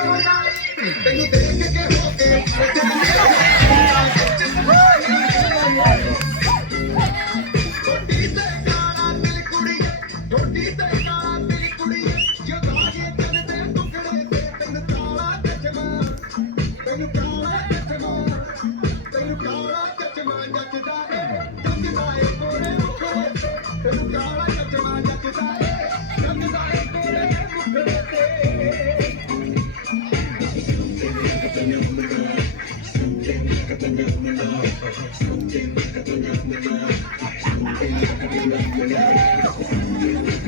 ਤੈਨੂੰ ਦੇਖ ਕੇ ਹੋ ਕੇ ਛੋਟੀ ਤੇ ਕਾਲਾ ਦਿਲ ਕੁੜੀਏ ਛੋਟੀ ਤੇ ਕਾਲਾ ਦਿਲ ਕੁੜੀਏ ਜਗਾ ਕੇ ਦਿਲ ਦੇ ਟੁਕੜੇ ਤੇ ਤੈਨੂੰ ਕਾਲਾ ਚਸ਼ਮਾ ਤੈਨੂੰ ਕਾਲਾ ਚਸ਼ਮਾ ਤੈਨੂੰ ਕਾਲਾ ਚਸ਼ਮਾ ਜੱਜਦਾ ਏ ਕੋਲੇ ਮੁਖੜੇ ਤੇ ਤੈਨੂੰ ਕਾਲਾ ਚਸ਼ਮਾ ਜੱਜਦਾ ਏ ਕੋਲੇ ਮੁਖੜੇ ਤੇ Something